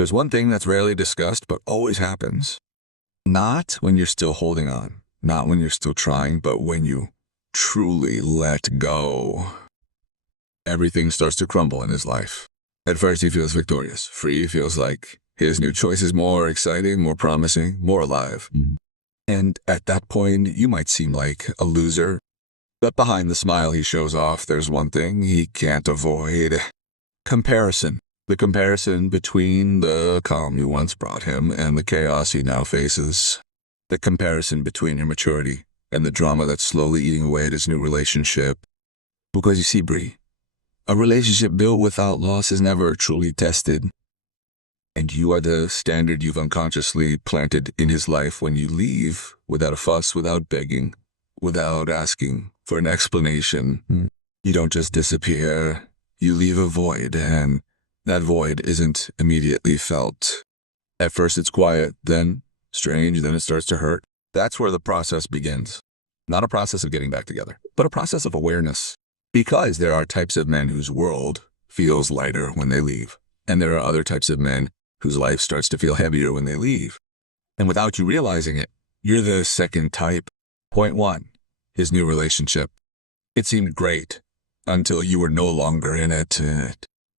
There's one thing that's rarely discussed but always happens. Not when you're still holding on, not when you're still trying, but when you truly let go. Everything starts to crumble in his life. At first he feels victorious, free, feels like his new choice is more exciting, more promising, more alive. And at that point, you might seem like a loser. But behind the smile he shows off, there's one thing he can't avoid. Comparison. The comparison between the calm you once brought him and the chaos he now faces. The comparison between your maturity and the drama that's slowly eating away at his new relationship. Because you see, Bree, a relationship built without loss is never truly tested. And you are the standard you've unconsciously planted in his life when you leave, without a fuss, without begging, without asking for an explanation. You don't just disappear, you leave a void, and that void isn't immediately felt. At first it's quiet, then strange, then it starts to hurt. That's where the process begins. Not a process of getting back together, but a process of awareness. Because there are types of men whose world feels lighter when they leave, and there are other types of men whose life starts to feel heavier when they leave. And without you realizing it, you're the second type. Point 1. His new relationship. It seemed great until you were no longer in it.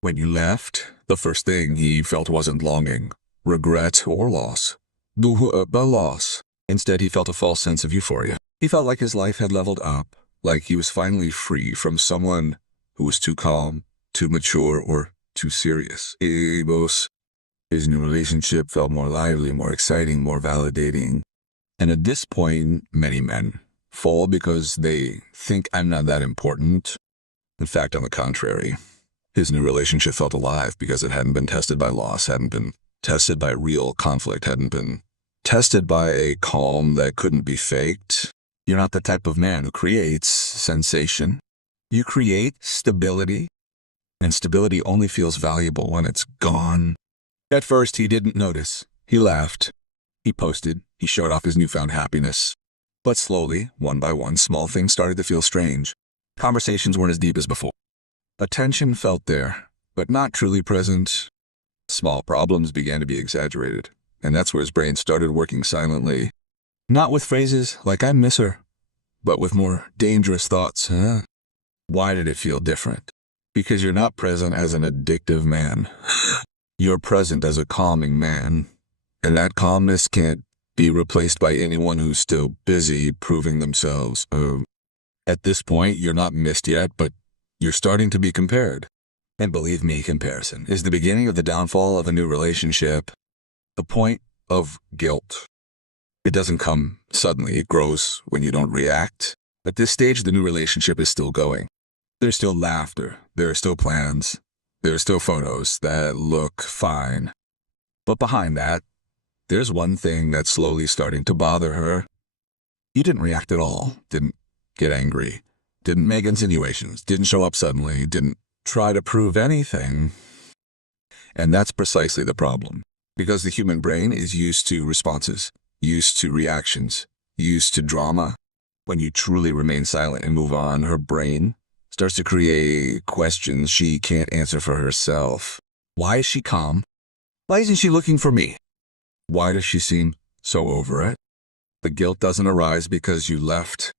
When you left, the first thing he felt wasn't longing, regret, or loss. The loss. Instead, he felt a false sense of euphoria. He felt like his life had leveled up, like he was finally free from someone who was too calm, too mature, or too serious. His new relationship felt more lively, more exciting, more validating. And at this point, many men fall because they think I'm not that important. In fact, on the contrary, his new relationship felt alive because it hadn't been tested by loss, hadn't been tested by real conflict, hadn't been tested by a calm that couldn't be faked. You're not the type of man who creates sensation. You create stability, and stability only feels valuable when it's gone. At first, he didn't notice. He laughed. He posted. He showed off his newfound happiness. But slowly, one by one, small things started to feel strange. Conversations weren't as deep as before. Attention felt there, but not truly present. Small problems began to be exaggerated, and that's where his brain started working silently. Not with phrases like "I miss her," but with more dangerous thoughts. Why did it feel different? Because you're not present as an addictive man. You're present as a calming man, and that calmness can't be replaced by anyone who's still busy proving themselves. At this point, you're not missed yet, but you're starting to be compared. And believe me, comparison is the beginning of the downfall of a new relationship. The point of guilt. It doesn't come suddenly, it grows when you don't react. At this stage, the new relationship is still going. There's still laughter, there are still plans, there are still photos that look fine. But behind that, there's one thing that's slowly starting to bother her. You didn't react at all, didn't get angry, didn't make insinuations, didn't show up suddenly, didn't try to prove anything. And that's precisely the problem. Because the human brain is used to responses, used to reactions, used to drama. When you truly remain silent and move on, her brain starts to create questions she can't answer for herself. Why is she calm? Why isn't she looking for me? Why does she seem so over it? The guilt doesn't arise because you left.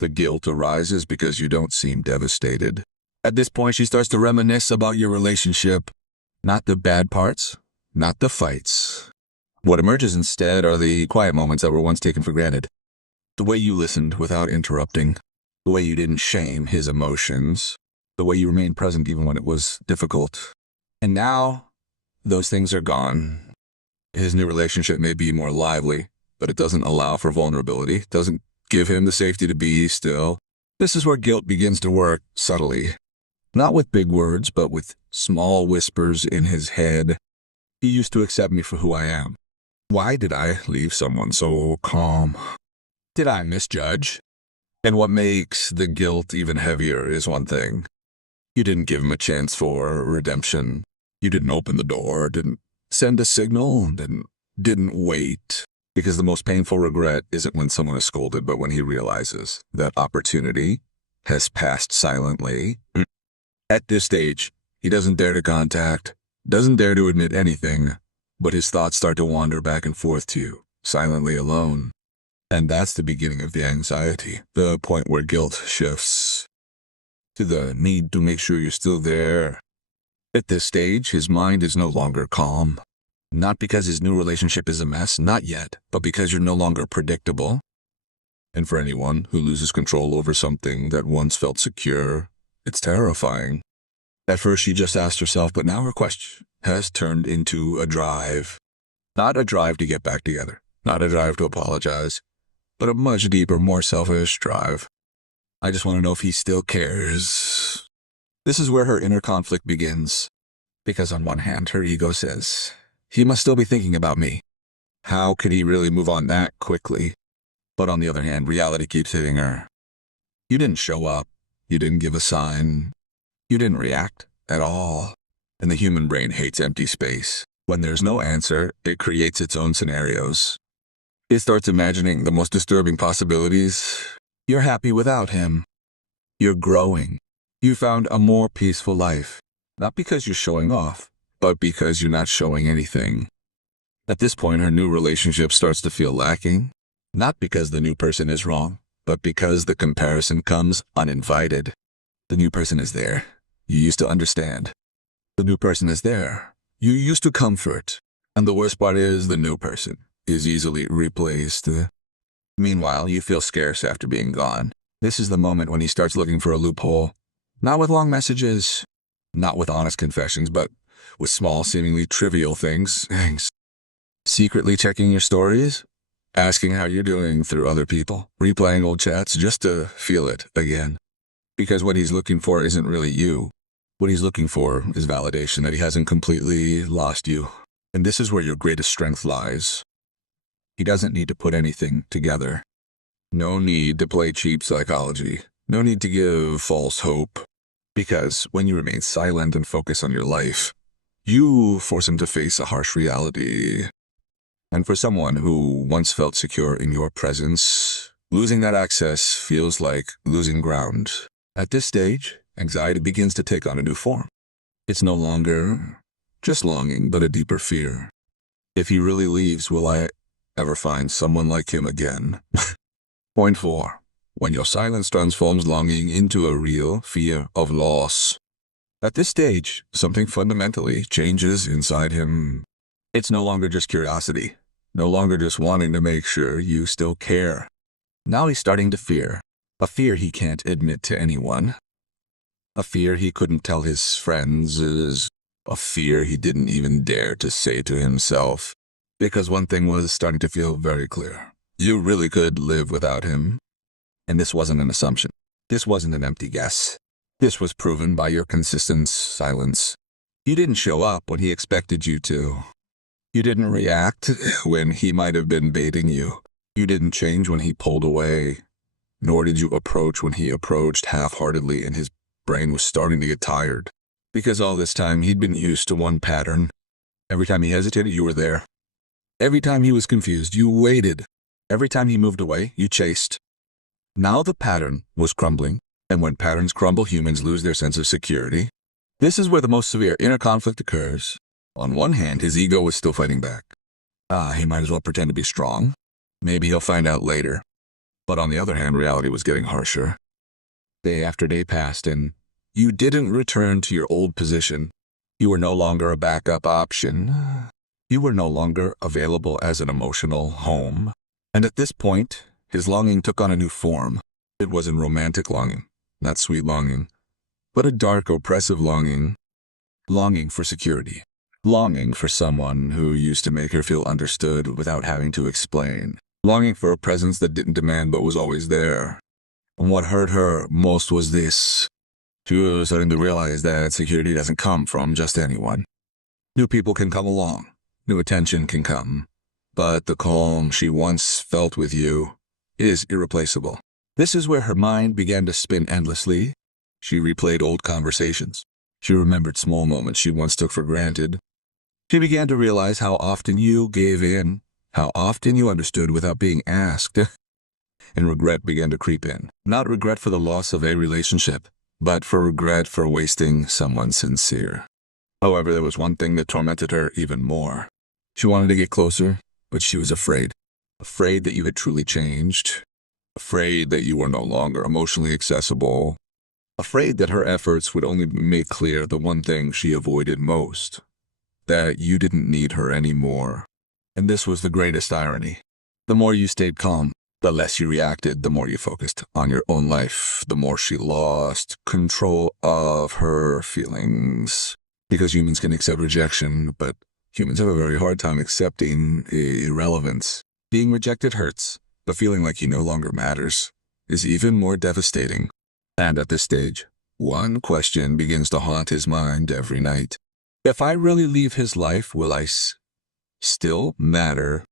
The guilt arises because you don't seem devastated. At this point, she starts to reminisce about your relationship. Not the bad parts, not the fights. What emerges instead are the quiet moments that were once taken for granted. The way you listened without interrupting. The way you didn't shame his emotions. The way you remained present even when it was difficult. And now, those things are gone. His new relationship may be more lively, but it doesn't allow for vulnerability, doesn't give him the safety to be still. This is where guilt begins to work subtly. Not with big words, but with small whispers in his head. He used to accept me for who I am. Why did I leave someone so calm? Did I misjudge? And what makes the guilt even heavier is one thing. You didn't give him a chance for redemption. You didn't open the door, didn't send a signal, didn't wait. Because the most painful regret isn't when someone is scolded, but when he realizes that opportunity has passed silently. At this stage, he doesn't dare to contact, doesn't dare to admit anything, but his thoughts start to wander back and forth too, silently alone. And that's the beginning of the anxiety, the point where guilt shifts to the need to make sure you're still there. At this stage, his mind is no longer calm. Not because his new relationship is a mess, not yet, but because you're no longer predictable. And for anyone who loses control over something that once felt secure, it's terrifying. At first she just asked herself, but now her question has turned into a drive. Not a drive to get back together, not a drive to apologize, but a much deeper, more selfish drive. I just want to know if he still cares. This is where her inner conflict begins. Because on one hand, her ego says, he must still be thinking about me. How could he really move on that quickly? But on the other hand, reality keeps hitting her. You didn't show up. You didn't give a sign. You didn't react at all. And the human brain hates empty space. When there's no answer, it creates its own scenarios. It starts imagining the most disturbing possibilities. You're happy without him. You're growing. You found a more peaceful life. Not because you're showing off, but because you're not showing anything. At this point, her new relationship starts to feel lacking. Not because the new person is wrong, but because the comparison comes uninvited. The new person is there. You used to understand. The new person is there. You used to comfort. And the worst part is the new person is easily replaced. Meanwhile, you feel scarce after being gone. This is the moment when he starts looking for a loophole. Not with long messages, not with honest confessions, but with small, seemingly trivial things. Secretly checking your stories, asking how you're doing through other people, replaying old chats just to feel it again. Because what he's looking for isn't really you. What he's looking for is validation that he hasn't completely lost you. And this is where your greatest strength lies. He doesn't need to put anything together. No need to play cheap psychology. No need to give false hope. Because when you remain silent and focus on your life, you force him to face a harsh reality. And for someone who once felt secure in your presence, losing that access feels like losing ground. At this stage, anxiety begins to take on a new form. It's no longer just longing, but a deeper fear. If he really leaves, will I ever find someone like him again? Point 4. When your silence transforms longing into a real fear of loss. At this stage, something fundamentally changes inside him. It's no longer just curiosity, no longer just wanting to make sure you still care. Now he's starting to fear. A fear he can't admit to anyone. A fear he couldn't tell his friends. A fear he didn't even dare to say to himself. Because one thing was starting to feel very clear. You really could live without him. And this wasn't an assumption. This wasn't an empty guess. This was proven by your consistent silence. You didn't show up when he expected you to. You didn't react when he might have been baiting you. You didn't change when he pulled away. Nor did you approach when he approached half-heartedly and his brain was starting to get tired. Because all this time he'd been used to one pattern. Every time he hesitated, you were there. Every time he was confused, you waited. Every time he moved away, you chased. Now the pattern was crumbling, and when patterns crumble, humans lose their sense of security. This is where the most severe inner conflict occurs. On one hand, his ego was still fighting back. He might as well pretend to be strong. Maybe he'll find out later. But on the other hand, reality was getting harsher. Day after day passed, and you didn't return to your old position. You were no longer a backup option. You were no longer available as an emotional home. And at this point, his longing took on a new form. It wasn't romantic longing, not sweet longing, but a dark, oppressive longing. Longing for security. Longing for someone who used to make her feel understood without having to explain. Longing for a presence that didn't demand but was always there. And what hurt her most was this. She was starting to realize that security doesn't come from just anyone. New people can come along. New attention can come. But the calm she once felt with you is irreplaceable. This is where her mind began to spin endlessly. She replayed old conversations. She remembered small moments she once took for granted. She began to realize how often you gave in, how often you understood without being asked. And regret began to creep in. Not regret for the loss of a relationship, but for regret for wasting someone sincere. However, there was one thing that tormented her even more. She wanted to get closer, but she was afraid. Afraid that you had truly changed. Afraid that you were no longer emotionally accessible. Afraid that her efforts would only make clear the one thing she avoided most. That you didn't need her anymore. And this was the greatest irony. The more you stayed calm, the less you reacted, the more you focused on your own life, the more she lost control of her feelings. Because humans can accept rejection, but humans have a very hard time accepting irrelevance. Being rejected hurts, but feeling like he no longer matters is even more devastating. And at this stage, one question begins to haunt his mind every night. If I really leave his life, will I still matter?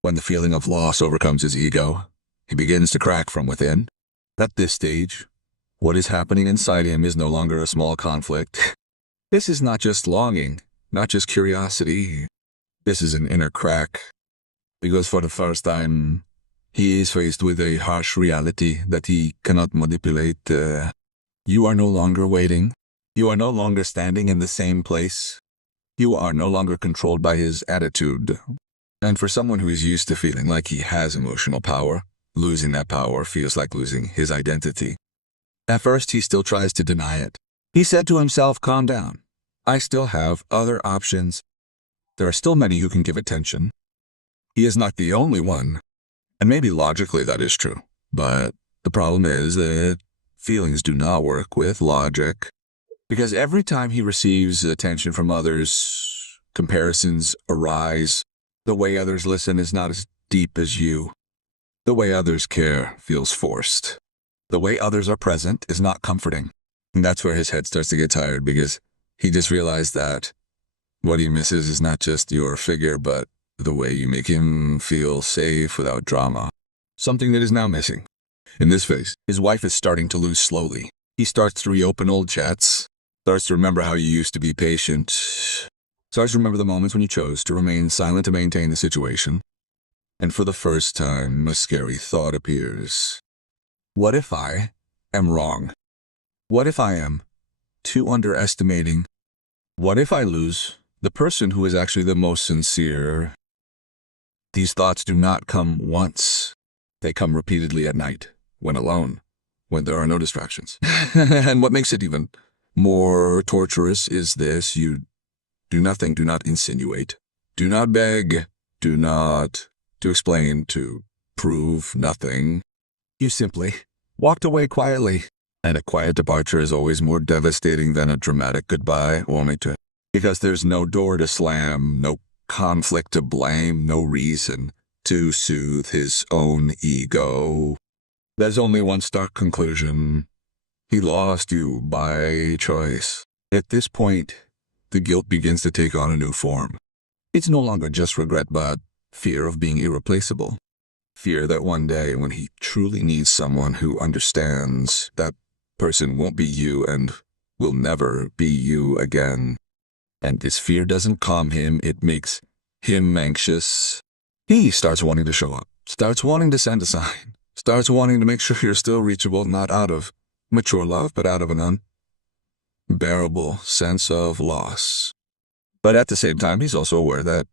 When the feeling of loss overcomes his ego, he begins to crack from within. At this stage, what is happening inside him is no longer a small conflict. This is not just longing, not just curiosity. This is an inner crack. Because for the first time, he is faced with a harsh reality that he cannot manipulate. You are no longer waiting. You are no longer standing in the same place. You are no longer controlled by his attitude. And for someone who is used to feeling like he has emotional power, losing that power feels like losing his identity. At first, he still tries to deny it. He said to himself, calm down. I still have other options. There are still many who can give attention. He is not the only one. And maybe logically that is true. But the problem is that feelings do not work with logic. Because every time he receives attention from others, comparisons arise. The way others listen is not as deep as you. The way others care feels forced. The way others are present is not comforting. And that's where his head starts to get tired, because he just realized that what he misses is not just your figure, but the way you make him feel safe without drama. Something that is now missing. In this phase, his wife is starting to lose slowly. He starts to reopen old chats, starts to remember how you used to be patient, starts to remember the moments when you chose to remain silent to maintain the situation. And for the first time, a scary thought appears. What if I am wrong? What if I am too underestimating? What if I lose the person who is actually the most sincere? These thoughts do not come once. They come repeatedly at night, when alone, when there are no distractions. And what makes it even more torturous is this: you do nothing, do not insinuate, do not beg, do not to explain, to prove nothing. You simply walked away quietly. And a quiet departure is always more devastating than a dramatic goodbye, because there's no door to slam, no conflict to blame, no reason to soothe his own ego. There's only one stark conclusion. He lost you by choice. At this point, the guilt begins to take on a new form. It's no longer just regret, but fear of being irreplaceable. Fear that one day, when he truly needs someone who understands, that person won't be you and will never be you again. And this fear doesn't calm him, it makes him anxious. He starts wanting to show up, starts wanting to send a sign, starts wanting to make sure you're still reachable, not out of mature love, but out of an unbearable sense of loss. But at the same time, he's also aware that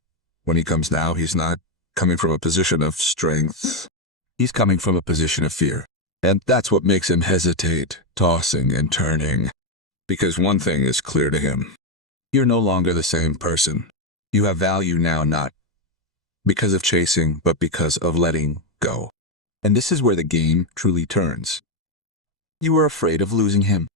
when he comes now, he's not coming from a position of strength. He's coming from a position of fear. And that's what makes him hesitate, tossing and turning. Because one thing is clear to him. You're no longer the same person. You have value now, not because of chasing, but because of letting go. And this is where the game truly turns. You were afraid of losing him.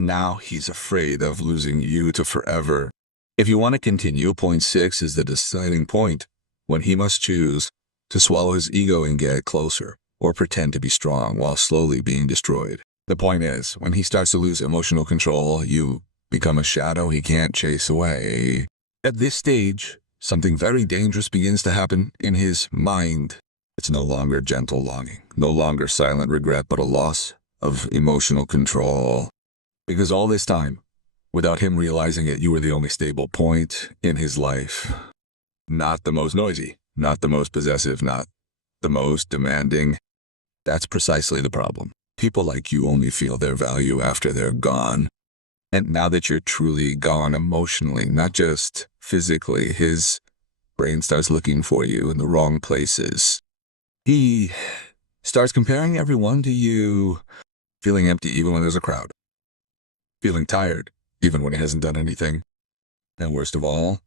Now he's afraid of losing you to forever. If you want to continue, point 6 is the deciding point, when he must choose to swallow his ego and get closer, or pretend to be strong while slowly being destroyed. The point is, when he starts to lose emotional control, you become a shadow he can't chase away. At this stage, something very dangerous begins to happen in his mind. It's no longer gentle longing, no longer silent regret, but a loss of emotional control. Because all this time, without him realizing it, you were the only stable point in his life. Not the most noisy, not the most possessive, not the most demanding. That's precisely the problem. People like you only feel their value after they're gone. And now that you're truly gone emotionally, not just physically, his brain starts looking for you in the wrong places. He starts comparing everyone to you, feeling empty even when there's a crowd, feeling tired even when he hasn't done anything. And worst of all,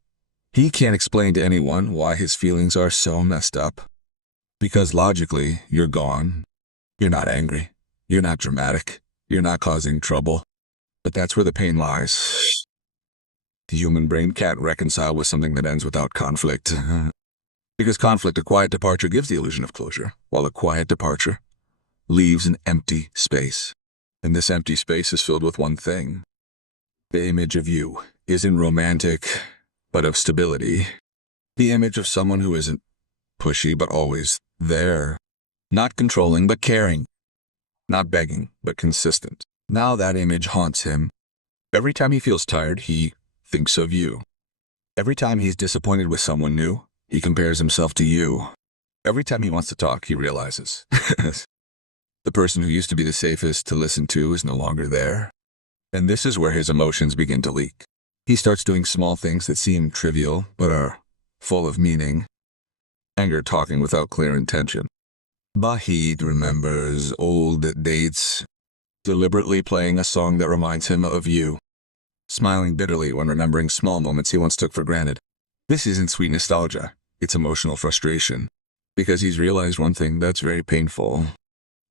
he can't explain to anyone why his feelings are so messed up. Because logically, you're gone. You're not angry. You're not dramatic. You're not causing trouble. But that's where the pain lies. The human brain can't reconcile with something that ends without conflict. Because conflict, a quiet departure, gives the illusion of closure, while a quiet departure leaves an empty space. And this empty space is filled with one thing. The image of you isn't romantic, but of stability. The image of someone who isn't pushy, but always there. Not controlling, but caring. Not begging, but consistent. Now that image haunts him. Every time he feels tired, he thinks of you. Every time he's disappointed with someone new, he compares himself to you. Every time he wants to talk, he realizes the person who used to be the safest to listen to is no longer there. And this is where his emotions begin to leak. He starts doing small things that seem trivial, but are full of meaning. Anger talking without clear intention. Bahid remembers old dates, deliberately playing a song that reminds him of you. Smiling bitterly when remembering small moments he once took for granted. This isn't sweet nostalgia, it's emotional frustration. Because he's realized one thing that's very painful.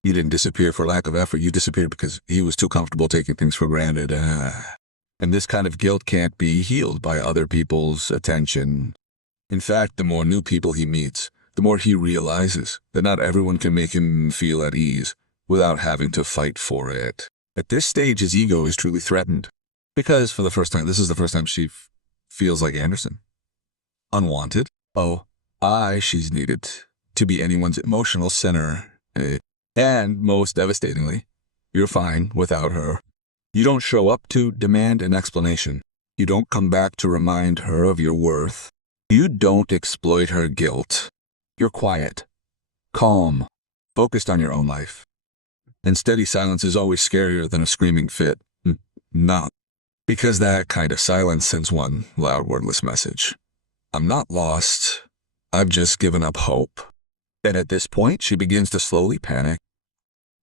You didn't disappear for lack of effort, you disappeared because he was too comfortable taking things for granted. And this kind of guilt can't be healed by other people's attention. In fact, the more new people he meets, the more he realizes that not everyone can make him feel at ease without having to fight for it. At this stage, his ego is truly threatened. Because for the first time, this is the first time she feels like Anderson. Unwanted. Oh, she's needed to be anyone's emotional center. And most devastatingly, you're fine without her. You don't show up to demand an explanation. You don't come back to remind her of your worth. You don't exploit her guilt. You're quiet, calm, focused on your own life. And steady silence is always scarier than a screaming fit. Not. Because that kind of silence sends one loud, wordless message. I'm not lost. I've just given up hope. And at this point, she begins to slowly panic.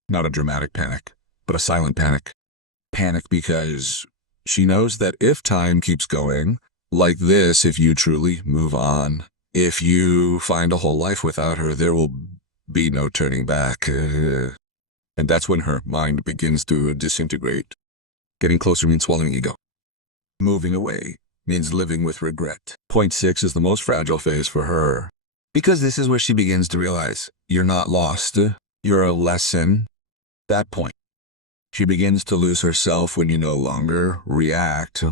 Not a dramatic panic, but a silent panic. Panic because she knows that if time keeps going like this, if you truly move on, if you find a whole life without her, there will be no turning back. And that's when her mind begins to disintegrate. Getting closer means swallowing ego. Moving away means living with regret. Point 6 is the most fragile phase for her. Because this is where she begins to realize you're not lost. You're a lesson. That point. She begins to lose herself when you no longer react.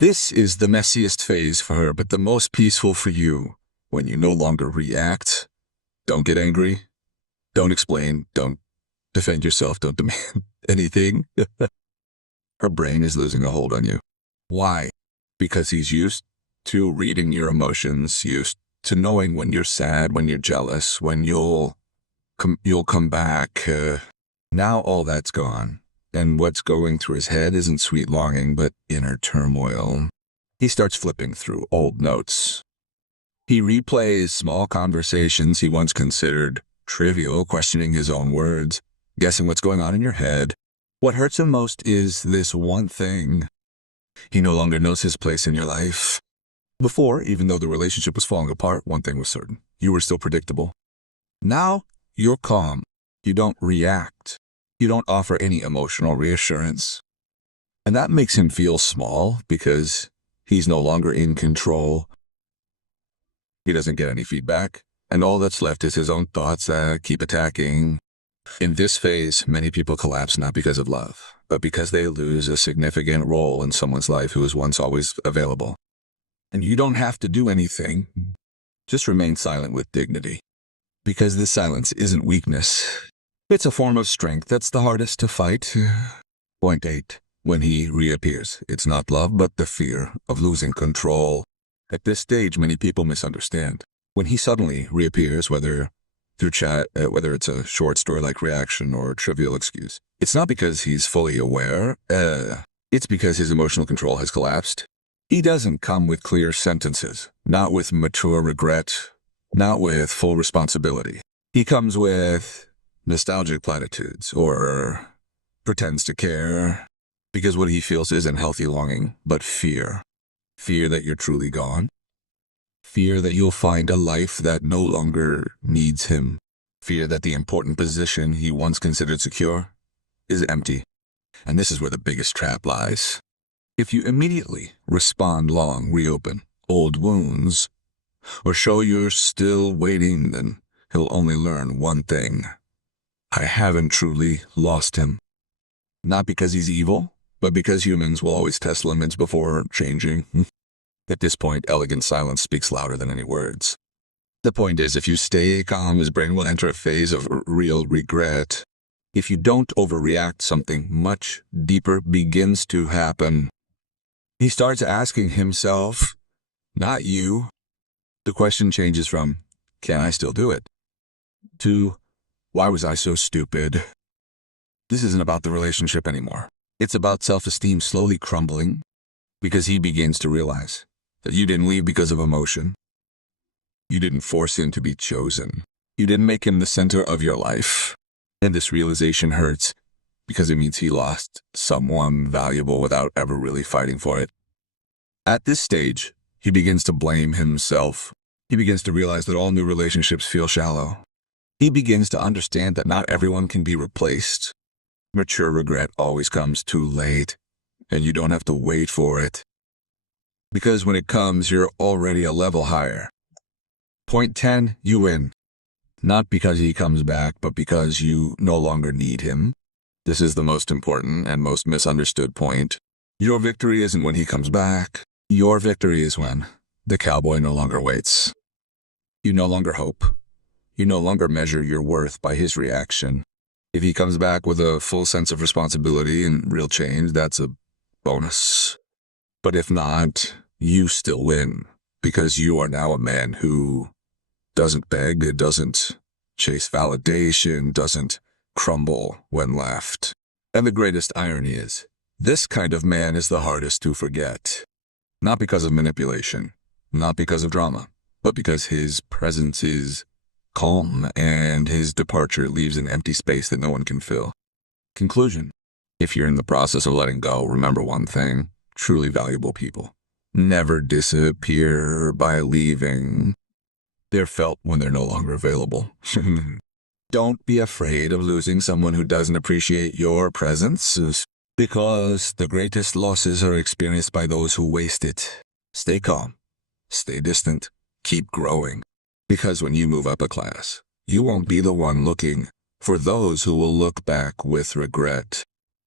This is the messiest phase for her, but the most peaceful for you. When you no longer react, don't get angry, don't explain, don't defend yourself, don't demand anything. Her brain is losing a hold on you. Why? Because he's used to reading your emotions, used to knowing when you're sad, when you're jealous, when you'll come back. Now all that's gone. And what's going through his head isn't sweet longing, but inner turmoil. He starts flipping through old notes. He replays small conversations he once considered trivial, questioning his own words, guessing what's going on in your head. What hurts him most is this one thing. He no longer knows his place in your life. Before, even though the relationship was falling apart, one thing was certain. You were still predictable. Now, you're calm. You don't react. You don't offer any emotional reassurance. And that makes him feel small because he's no longer in control. He doesn't get any feedback, and all that's left is his own thoughts that keep attacking. In this phase, many people collapse not because of love, but because they lose a significant role in someone's life who was once always available. And you don't have to do anything. Just remain silent with dignity. Because this silence isn't weakness. It's a form of strength that's the hardest to fight. Point 8. When he reappears, it's not love, but the fear of losing control. At this stage, many people misunderstand. When he suddenly reappears, whether through chat, whether it's a short story-like reaction or a trivial excuse, it's not because he's fully aware. It's because his emotional control has collapsed. He doesn't come with clear sentences, not with mature regret, not with full responsibility. He comes with nostalgic platitudes or pretends to care, because what he feels isn't healthy longing, but fear. Fear that you're truly gone. Fear that you'll find a life that no longer needs him. Fear that the important position he once considered secure is empty. And this is where the biggest trap lies. If you immediately respond long, reopen old wounds, or show you're still waiting, then he'll only learn one thing. I haven't truly lost him. Not because he's evil, but because humans will always test limits before changing. At this point, elegant silence speaks louder than any words. The point is, if you stay calm, his brain will enter a phase of real regret. If you don't overreact, something much deeper begins to happen. He starts asking himself, not you. The question changes from, can I still do it? To, why was I so stupid? This isn't about the relationship anymore. It's about self-esteem slowly crumbling, because he begins to realize that you didn't leave because of emotion. You didn't force him to be chosen. You didn't make him the center of your life. And this realization hurts, because it means he lost someone valuable without ever really fighting for it. At this stage, he begins to blame himself. He begins to realize that all new relationships feel shallow. He begins to understand that not everyone can be replaced. Mature regret always comes too late, and you don't have to wait for it. Because when it comes, you're already a level higher. Point 10, you win. Not because he comes back, but because you no longer need him. This is the most important and most misunderstood point. Your victory isn't when he comes back. Your victory is when the cowboy no longer waits. You no longer hope. You no longer measure your worth by his reaction. If he comes back with a full sense of responsibility and real change, that's a bonus. But if not, you still win, because you are now a man who doesn't beg, doesn't chase validation, doesn't crumble when left. And the greatest irony is, this kind of man is the hardest to forget. Not because of manipulation, not because of drama, but because his presence is calm and his departure leaves an empty space that no one can fill. Conclusion. If you're in the process of letting go, remember one thing: truly valuable people never disappear by leaving. They're felt when they're no longer available. Don't be afraid of losing someone who doesn't appreciate your presence, because the greatest losses are experienced by those who waste it. Stay calm, stay distant, keep growing. Because when you move up a class, you won't be the one looking for those who will look back with regret.